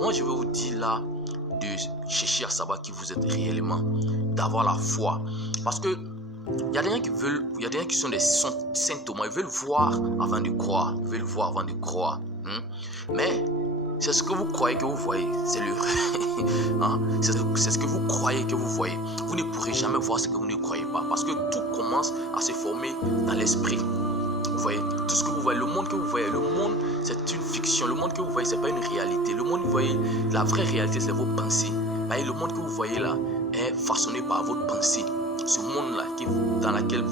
moi je vais vous dire là de chercher à savoir qui vous êtes réellement, d'avoir la foi. Parce que il y a des gens qui sont des saints Thomas, ils veulent voir avant de croire, Mais c'est ce que vous croyez que vous voyez, c'est le hein? C'est ce que vous croyez que vous voyez. Vous ne pourrez jamais voir ce que vous ne croyez pas, parce que tout commence à se former dans l'esprit. Vous voyez, tout ce que vous voyez, le monde que vous voyez, le monde c'est une fiction. Le monde que vous voyez, c'est pas une réalité. Le monde que vous voyez, la vraie réalité, c'est vos pensées. Voyez, le monde que vous voyez là est façonné par votre pensée. Ce monde là dans lequel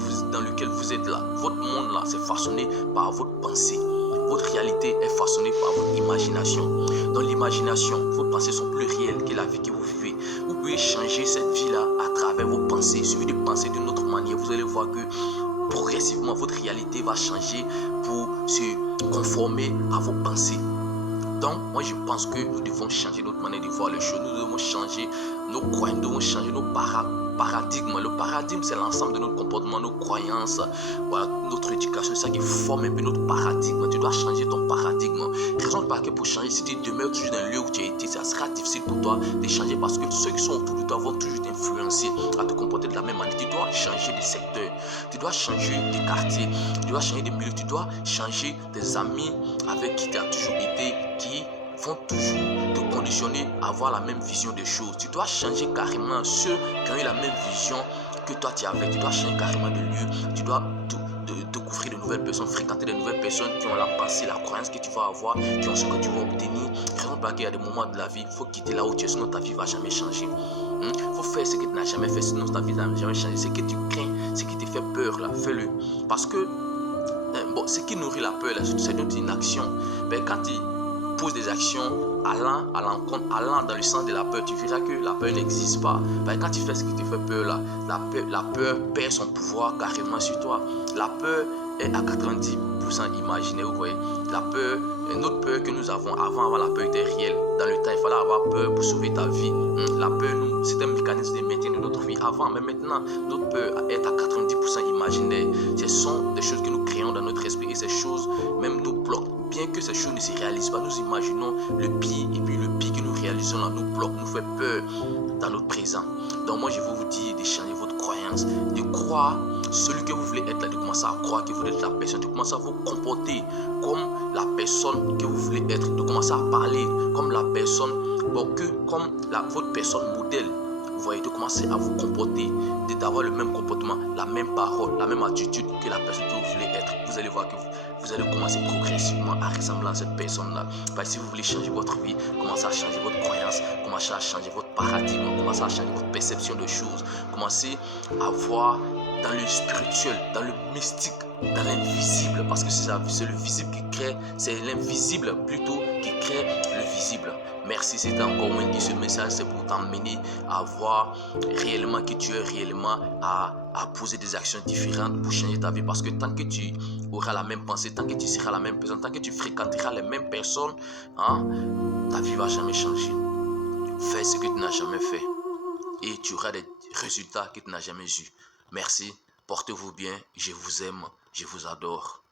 vous êtes là, votre monde là, c'est façonné par votre pensée. Votre réalité est façonnée par votre imagination. Dans l'imagination, vos pensées sont plus réelles que la vie que vous vivez. Vous pouvez changer cette vie-là à travers vos pensées. Il suffit de penser d'une autre manière. Vous allez voir que progressivement, votre réalité va changer pour se conformer à vos pensées. Donc, moi, je pense que nous devons changer notre manière de voir les choses. Nous devons changer nos croyances, nous devons changer nos paradigmes. Le paradigme, c'est l'ensemble de notre comportement, nos croyances, voilà, notre éducation. C'est ça qui forme un peu notre paradigme. Tu dois changer ton paradigme. Raison pour laquelle pour changer, si tu demeures toujours dans le lieu où tu as été, ça sera difficile pour toi de changer parce que ceux qui sont autour de toi vont toujours t'influencer à te comporter de la même manière. Tu dois changer de secteur, tu dois changer de quartier, tu dois changer de milieu, tu dois changer des amis avec qui tu as toujours été, qui vont toujours te conditionner à avoir la même vision des choses. Tu dois changer carrément ceux qui ont eu la même vision que toi tu avais. Tu dois changer carrément de lieu. Tu dois découvrir de nouvelles personnes, fréquenter de nouvelles personnes qui ont la pensée, la croyance que tu vas avoir, qui ont ce que tu vas obtenir. Raison pour laquelle il y a des moments de la vie, il faut quitter là où tu es, sinon ta vie ne va jamais changer. Il faut faire ce que tu n'as jamais fait, sinon ta vie ne va jamais changer. Ce que tu crains, ce qui te fait peur, là, fais-le. Parce que ce qui nourrit la peur, là, c'est notre inaction. Quand tu poses des actions allant dans le sens de la peur, tu verras que la peur n'existe pas. Quand tu fais ce qui te fait peur, là, la peur perd son pouvoir carrément sur toi. La peur est à 90% imaginaire, vous voyez. La peur, notre peur que nous avons avant la peur était réelle. Dans le temps, il fallait avoir peur pour sauver ta vie. La peur, c'est un mécanisme de maintien de notre vie avant, mais maintenant, notre peur est à 90% imaginaire. Ce sont des choses que nous créons dans notre esprit et ces choses même nous bloquent. Bien que ces choses ne se réalisent pas, nous imaginons le pire et puis le pire que nous réalisons là nous bloque, nous fait peur dans notre présent. Donc moi je vais vous dire de changer votre croyance, de croire celui que vous voulez être là, de commencer à croire que vous êtes la personne, de commencer à vous comporter comme la personne que vous voulez être, de commencer à parler comme la personne, votre personne modèle. Vous voyez, de commencer à vous comporter, d'avoir le même comportement, la même parole, la même attitude que la personne que vous voulez être. Vous allez voir que vous allez commencer progressivement à ressembler à cette personne-là. Parce que si vous voulez changer votre vie, commencez à changer votre croyance, commencez à changer votre paradigme, commencez à changer votre perception de choses, commencez à voir dans le spirituel, dans le mystique, dans l'invisible, parce que c'est le visible qui crée, c'est l'invisible plutôt qui crée le visible. Merci, c'était encore Wendy. Ce message, c'est pour t'emmener à voir réellement qui tu es, réellement à poser des actions différentes pour changer ta vie. Parce que tant que tu auras la même pensée, tant que tu seras la même personne, tant que tu fréquenteras les mêmes personnes, ta vie ne va jamais changer. Fais ce que tu n'as jamais fait et tu auras des résultats que tu n'as jamais eu. Merci, portez-vous bien, je vous aime, je vous adore.